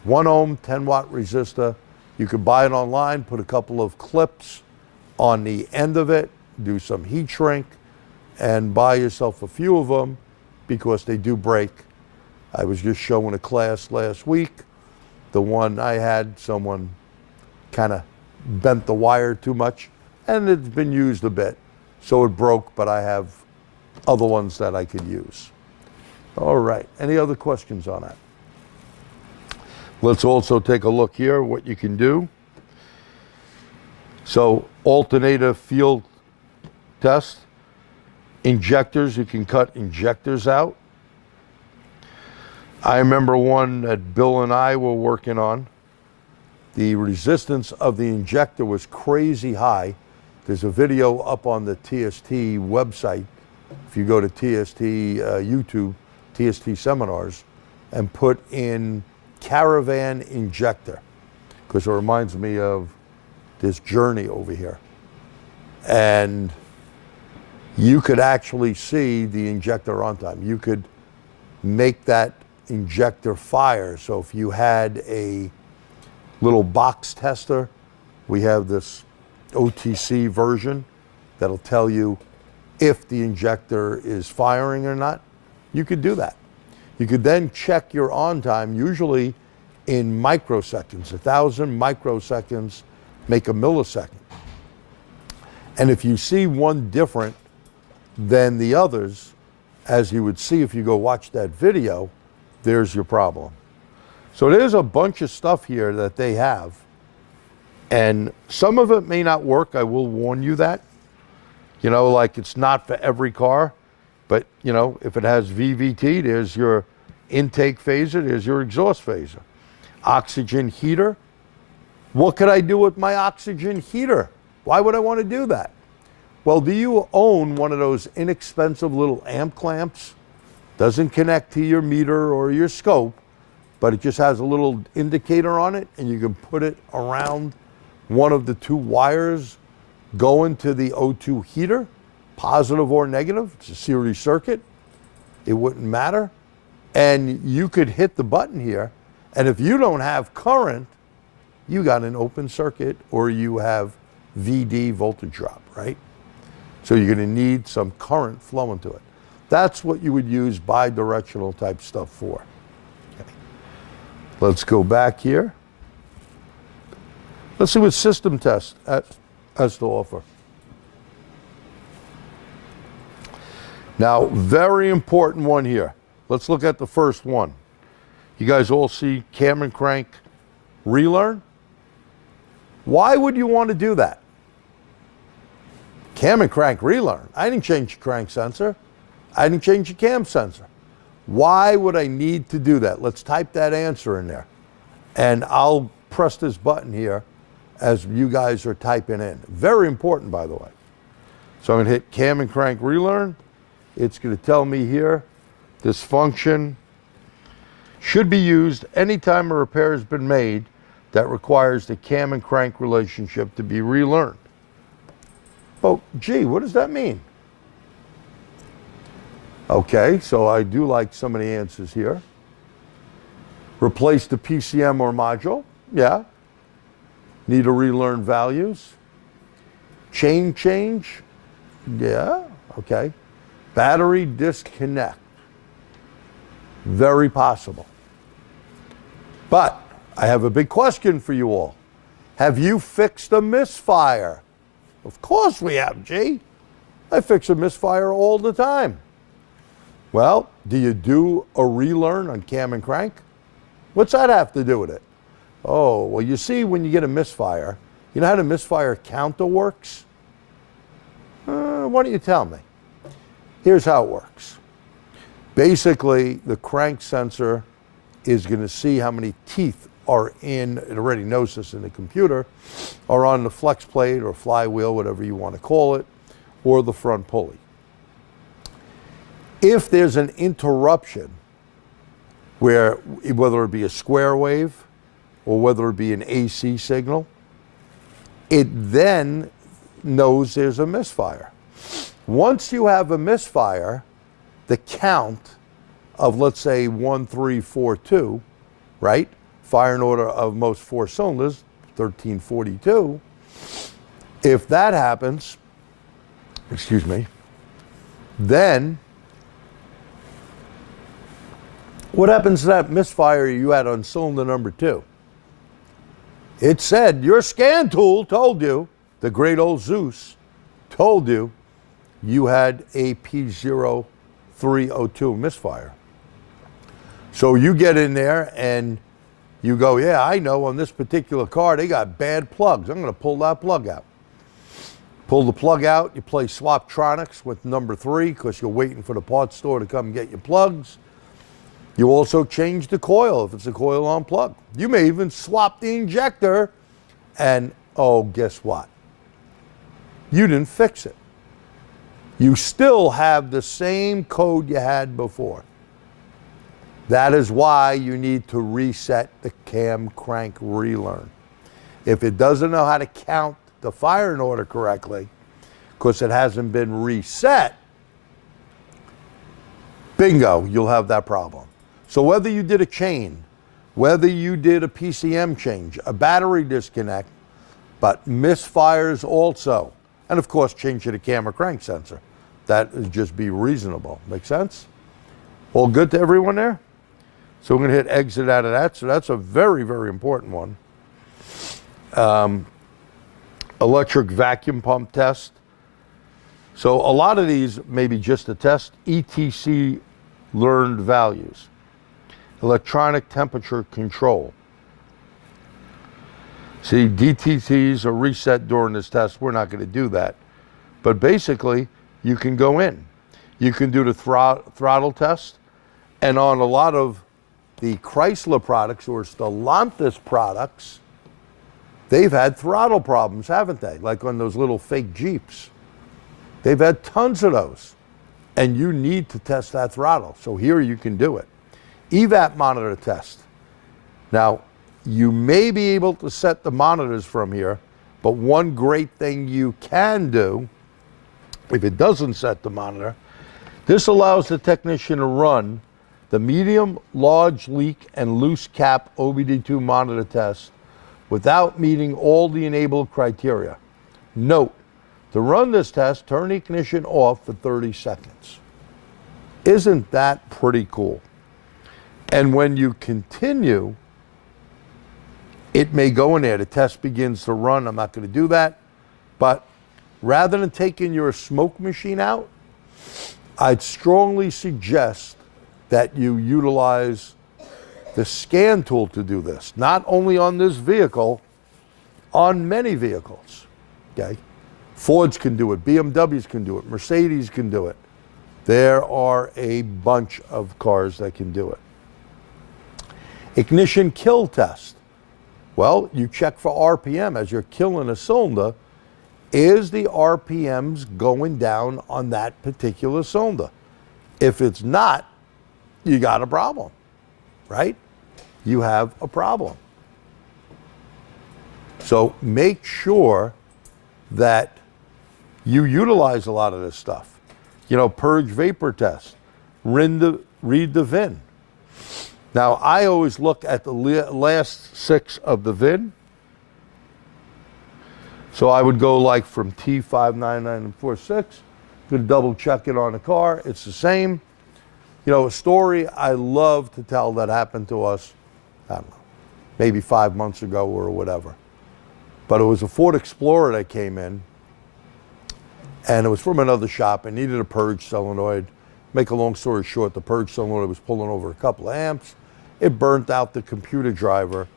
1 ohm, 10 watt resistor. You could buy it online, put a couple of clips on the end of it, do some heat shrink, and buy yourself a few of them because they do break. I was just showing a class last week. The one I had, someone kind of bent the wire too much, and it's been used a bit. So it broke, but I have other ones that I could use. All right, any other questions on that? Let's also take a look here, what you can do. So alternator field test. Injectors, you can cut injectors out. I remember one that Bill and I were working on. The resistance of the injector was crazy high. There's a video up on the TST website. If you go to TST YouTube, TST seminars, and put in caravan injector, because it reminds me of this journey over here. And you could actually see the injector on time. You could make that injector fire. So if you had a little box tester We have this OTC version that'll tell you if the injector is firing or not. You could do that. You could then check your on time, usually in microseconds. 1,000 microseconds make a millisecond. And if you see one different than the others, as you would see if you go watch that video, there's your problem. So there's a bunch of stuff here that they have, and some of it may not work. I will warn you that. You know, like it's not for every car, but you know, if it has VVT, there's your intake phaser, there's your exhaust phaser. Oxygen heater. What could I do with my oxygen heater? Why would I want to do that? Well, do you own one of those inexpensive little amp clamps? Doesn't connect to your meter or your scope, but it just has a little indicator on it, and you can put it around one of the two wires going to the O2 heater, positive or negative. It's a series circuit. It wouldn't matter. And you could hit the button here, and if you don't have current, you got an open circuit or you have VD, voltage drop, right? So you're going to need some current flowing to it. That's what you would use bi-directional type stuff for. Okay. Let's go back here. Let's see what system test has to offer. Now, very important one here. Let's look at the first one. You guys all see cam and crank relearn? Why would you want to do that? Cam and crank relearn. I didn't change the crank sensor. I didn't change the cam sensor. Why would I need to do that? Let's type that answer in there. And I'll press this button here as you guys are typing in. Very important, by the way. So I'm going to hit cam and crank relearn. It's going to tell me here, this function should be used anytime a repair has been made that requires the cam and crank relationship to be relearned. Oh, gee, what does that mean? Okay, so I do like some of the answers here. Replace the PCM or module, yeah. Need to relearn values. Chain change, yeah, okay. Battery disconnect, very possible. But I have a big question for you all. Have you fixed a misfire? Of course we have, G. I fix a misfire all the time. Well, do you do a relearn on cam and crank? What's that have to do with it? Oh, well, you see, when you get a misfire, you know how the misfire counter works? Why don't you tell me? Here's how it works. Basically, the crank sensor is going to see how many teeth are in, it already knows this in the computer, are on the flex plate or flywheel, whatever you want to call it, or the front pulley. If there's an interruption, where whether it be a square wave or whether it be an AC signal, it then knows there's a misfire. Once you have a misfire, the count of, let's say, 1, 3, 4, 2, right? Firing order of most 4 cylinders, 1342. If that happens, excuse me, then what happens to that misfire you had on cylinder number 2? It said, your scan tool told you, the great old Zeus told you, you had a P0302 misfire. So you get in there and you go, yeah, I know on this particular car, they got bad plugs. I'm going to pull that plug out. Pull the plug out, you play Swaptronics with number 3 because you're waiting for the parts store to come and get your plugs. You also change the coil if it's a coil on plug. You may even swap the injector and, oh, guess what? You didn't fix it. You still have the same code you had before. That is why you need to reset the cam crank relearn. If it doesn't know how to count the firing order correctly, because it hasn't been reset, bingo, you'll have that problem. So whether you did a chain, whether you did a PCM change, a battery disconnect, but misfires also. And of course, change to the camera crank sensor. That would just be reasonable. Make sense? All good to everyone there? So we're going to hit exit out of that. So that's a very, very important one. Electric vacuum pump test. So a lot of these may be just a test. ETC learned values. Electronic temperature control. See, DTTs are reset during this test. We're not going to do that. But basically, you can go in. You can do the throttle test. And on a lot of the Chrysler products or Stellantis products, they've had throttle problems, haven't they? Like on those little fake Jeeps. They've had tons of those. And you need to test that throttle. So here you can do it. EVAP monitor test. Now, you may be able to set the monitors from here, but one great thing you can do, if it doesn't set the monitor, this allows the technician to run the medium, large leak, and loose cap OBD II monitor test without meeting all the enabled criteria. Note, to run this test, turn the ignition off for 30 seconds. Isn't that pretty cool? And when you continue, it may go in there. The test begins to run. I'm not going to do that. But rather than taking your smoke machine out, I'd strongly suggest that you utilize the scan tool to do this. Not only on this vehicle, on many vehicles. Okay? Fords can do it. BMWs can do it. Mercedes can do it. There are a bunch of cars that can do it. Ignition kill test. Well, you check for RPM as you're killing a cylinder. Is the RPMs going down on that particular cylinder? If it's not, you got a problem, right? You have a problem. So make sure that you utilize a lot of this stuff. You know, purge vapor test, read the VIN. Now, I always look at the last 6 of the VIN. So I would go like from T59946, could double check it on the car. It's the same. You know, a story I love to tell that happened to us, I don't know, maybe 5 months ago or whatever. But it was a Ford Explorer that came in, and it was from another shop. It needed a purge solenoid. Make a long story short, the purge solenoid was pulling over a couple of amps. It burnt out the computer driver,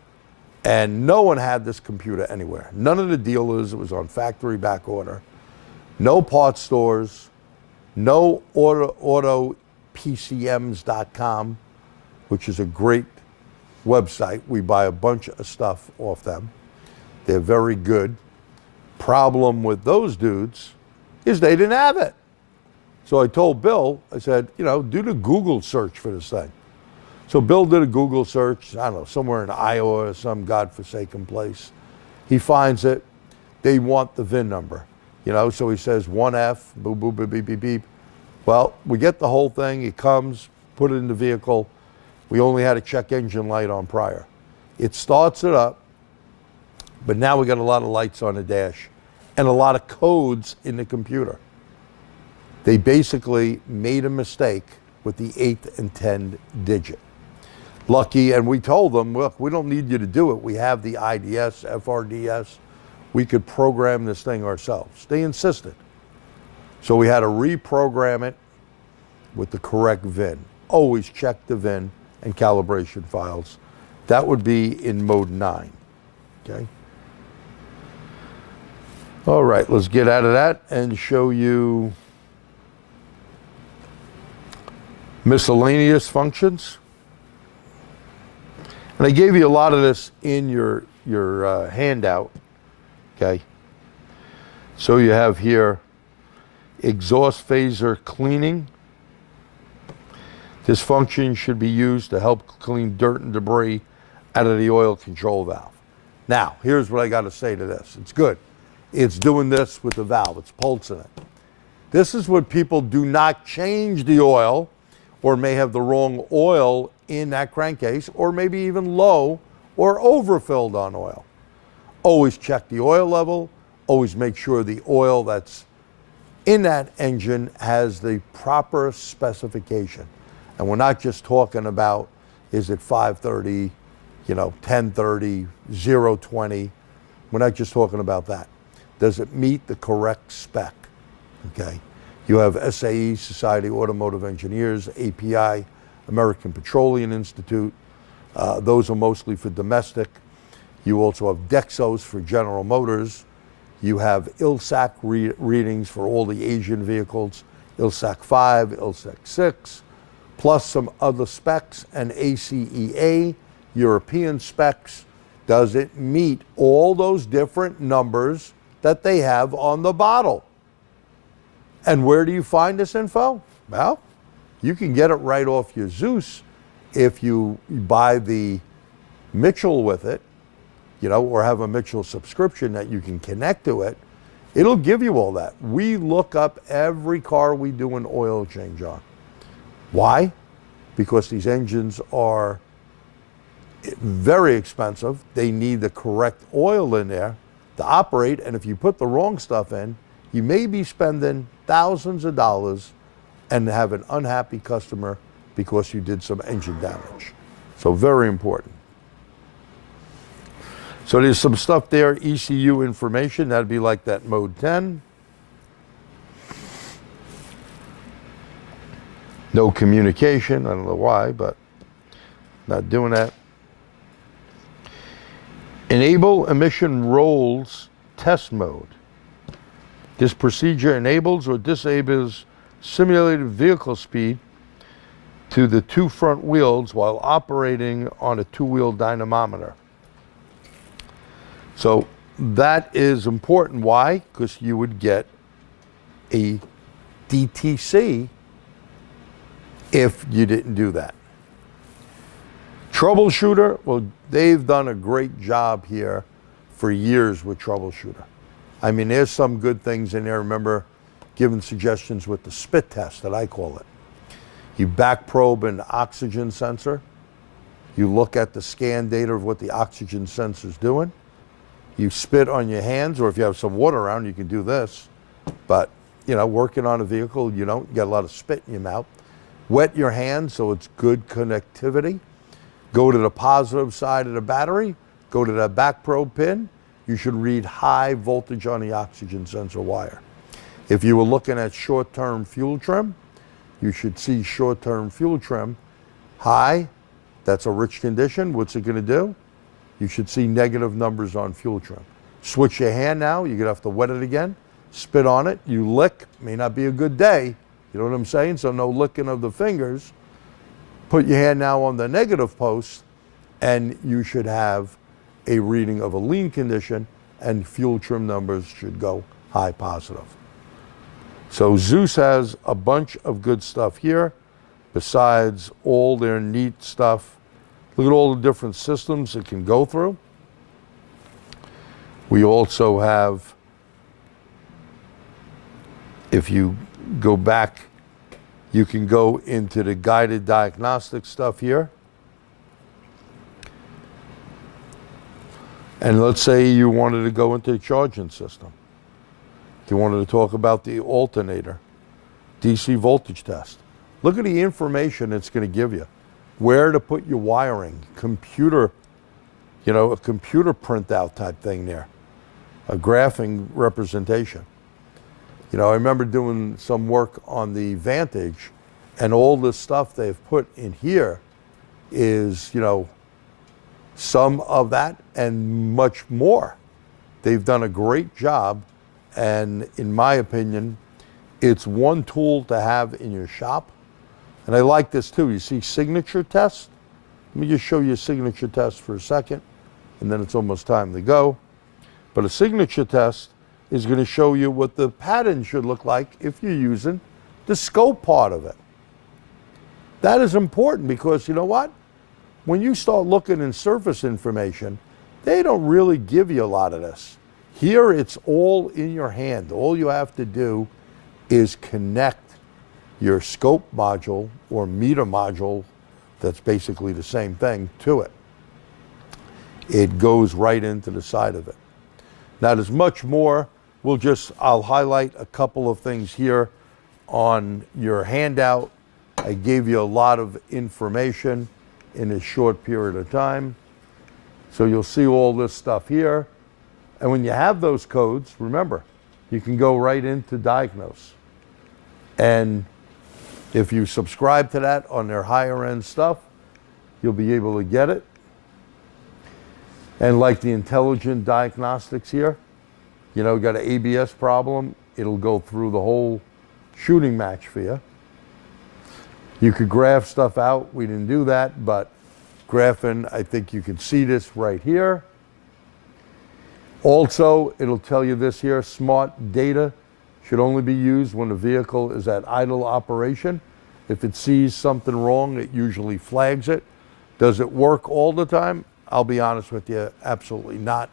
and no one had this computer anywhere. None of the dealers. It was on factory back order. No parts stores, no autopcms.com, which is a great website. We buy a bunch of stuff off them. They're very good. Problem with those dudes is they didn't have it. So I told Bill, I said, you know, do the Google search for this thing. So Bill did a Google search, I don't know, somewhere in Iowa or some godforsaken place. He finds it. They want the VIN number, you know, so he says 1F, boop, boop, beep, beep, beep, beep. Well, we get the whole thing. It comes, put it in the vehicle. We only had a check engine light on prior. It starts it up, but now we got a lot of lights on the dash and a lot of codes in the computer. They basically made a mistake with the 8th and 10th digit. Lucky, and we told them, look, we don't need you to do it. We have the IDS, FRDS. We could program this thing ourselves. They insisted. So we had to reprogram it with the correct VIN. Always check the VIN and calibration files. That would be in mode 9, okay? All right, let's get out of that and show you miscellaneous functions. And I gave you a lot of this in your handout, okay? So you have here exhaust phaser cleaning. This function should be used to help clean dirt and debris out of the oil control valve. Now, here's what I got to say to this. It's good. It's doing this with the valve. It's pulsing it. This is what people do not change the oil, or may have the wrong oil in that crankcase, or maybe even low or overfilled on oil. Always check the oil level. Always make sure the oil that's in that engine has the proper specification. And we're not just talking about, is it 530, 1030, 020. We're not just talking about that. Does it meet the correct spec? Okay. You have SAE, Society of Automotive Engineers, API, American Petroleum Institute. Those are mostly for domestic. You also have Dexos for General Motors. You have ILSAC readings for all the Asian vehicles, ILSAC 5, ILSAC 6, plus some other specs, and ACEA, European specs. Does it meet all those different numbers that they have on the bottle? And where do you find this info? Well, you can get it right off your ZEUS if you buy the Mitchell with it, or have a Mitchell subscription that you can connect to it. It'll give you all that. We look up every car we do an oil change on. Why? Because these engines are very expensive. They need the correct oil in there to operate, and if you put the wrong stuff in, you may be spending thousands of dollars and have an unhappy customer because you did some engine damage. So very important. So there's some stuff there, ECU information, that'd be like that mode 10. No communication, I don't know why, but not doing that. Enable emission rolls test mode. This procedure enables or disables simulated vehicle speed to the two front wheels while operating on a two-wheel dynamometer. So that is important. Why? Because you would get a DTC if you didn't do that. Troubleshooter, well, they've done a great job here for years with Troubleshooter. I mean, there's some good things in there. Remember giving suggestions with the spit test that I call it. You back probe an oxygen sensor. You look at the scan data of what the oxygen sensor is doing. You spit on your hands, or if you have some water around, you can do this. But, working on a vehicle, you don't get a lot of spit in your mouth. Wet your hands so it's good connectivity. Go to the positive side of the battery. Go to the back probe pin. You should read high voltage on the oxygen sensor wire. If you were looking at short-term fuel trim, you should see short-term fuel trim high. That's a rich condition. What's it going to do? You should see negative numbers on fuel trim. Switch your hand now. You're going to have to wet it again. Spit on it. You lick. May not be a good day. You know what I'm saying? So no licking of the fingers. Put your hand now on the negative post, and you should have a reading of a lean condition, and fuel trim numbers should go high positive. So ZEUS has a bunch of good stuff here, besides all their neat stuff. Look at all the different systems it can go through. We also have, if you go back, you can go into the guided diagnostic stuff here. And let's say you wanted to go into the charging system. You wanted to talk about the alternator, DC voltage test. Look at the information it's going to give you. Where to put your wiring, computer, a computer printout type thing there, a graphing representation. I remember doing some work on the Vantage, and all the stuff they've put in here is, some of that and much more. They've done a great job, and in my opinion, it's one tool to have in your shop. And I like this too. You see signature test? Let me just show you a signature test for a second, and then it's almost time to go. But a signature test is going to show you what the pattern should look like if you're using the scope part of it. That is important because you know what? When you start looking in surface information, they don't really give you a lot of this. Here it's all in your hand. All you have to do is connect your scope module or meter module, that's basically the same thing, to it. It goes right into the side of it. Now there's much more. I'll highlight a couple of things here on your handout. I gave you a lot of information in a short period of time. So you'll see all this stuff here. And when you have those codes, remember, you can go right into Diagnose. And if you subscribe to that on their higher end stuff, you'll be able to get it. And like the intelligent diagnostics here, you know, got an ABS problem, it'll go through the whole shooting match for you. You could graph stuff out. We didn't do that, but graphing, I think you can see this right here. Also, it'll tell you this here, smart data should only be used when the vehicle is at idle operation. If it sees something wrong, it usually flags it. Does it work all the time? I'll be honest with you, absolutely not.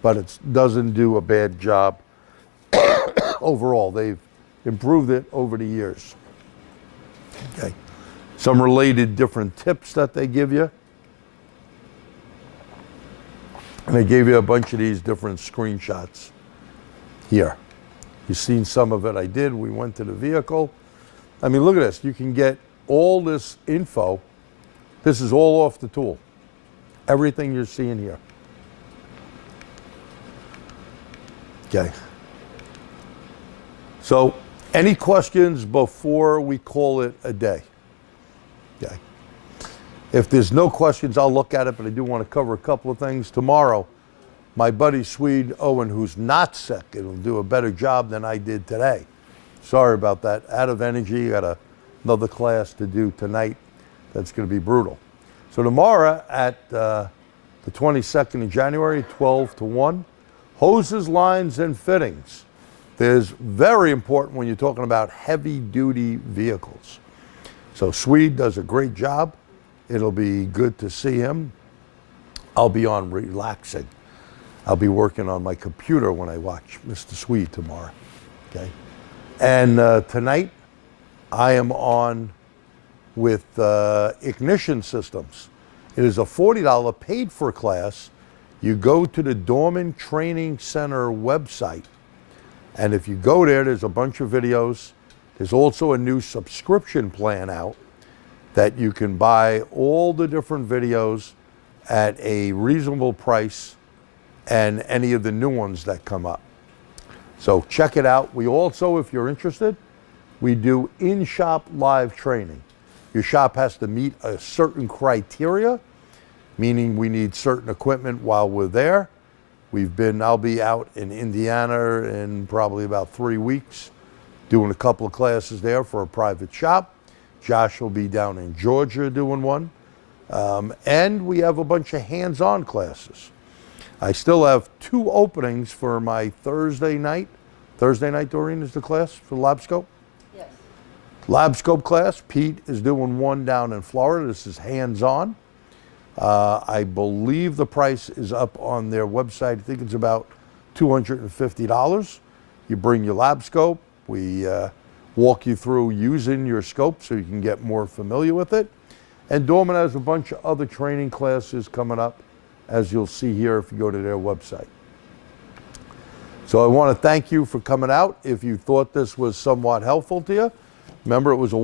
But it doesn't do a bad job overall. They've improved it over the years. Okay. Some related different tips that they give you. And they gave you a bunch of these different screenshots here. You've seen some of it I did. We went to the vehicle. I mean, look at this. You can get all this info. This is all off the tool. Everything you're seeing here. Okay. So, any questions before we call it a day? Okay. If there's no questions, I'll look at it, but I do want to cover a couple of things. Tomorrow, my buddy Swede Owen, who's not sick, will do a better job than I did today. Sorry about that. Out of energy, got another class to do tonight. That's going to be brutal. So tomorrow at the 22nd of January, 12 to 1, hoses, lines, and fittings. There's very important when you're talking about heavy-duty vehicles. So Swede does a great job. It'll be good to see him. I'll be on relaxing. I'll be working on my computer when I watch Mr. Swede tomorrow. Okay. And tonight, I am on with ignition systems. It is a $40 paid-for class. You go to the Dorman Training Center website, and if you go there, there's a bunch of videos. There's also a new subscription plan out that you can buy all the different videos at a reasonable price and any of the new ones that come up. So check it out. We also, if you're interested, we do in-shop live training. Your shop has to meet a certain criteria, meaning we need certain equipment while we're there. I'll be out in Indiana in probably about 3 weeks, doing a couple of classes there for a private shop. Josh will be down in Georgia doing one. And we have a bunch of hands-on classes. I still have 2 openings for my Thursday night. Thursday night, Doreen, is the class for LabScope? Yes. LabScope class. Pete is doing one down in Florida. This is hands-on. I believe the price is up on their website. I think it's about $250. You bring your LabScope. We walk you through using your scope so you can get more familiar with it. And Dorman has a bunch of other training classes coming up, as you'll see here if you go to their website. So I want to thank you for coming out. If you thought this was somewhat helpful to you, remember it was a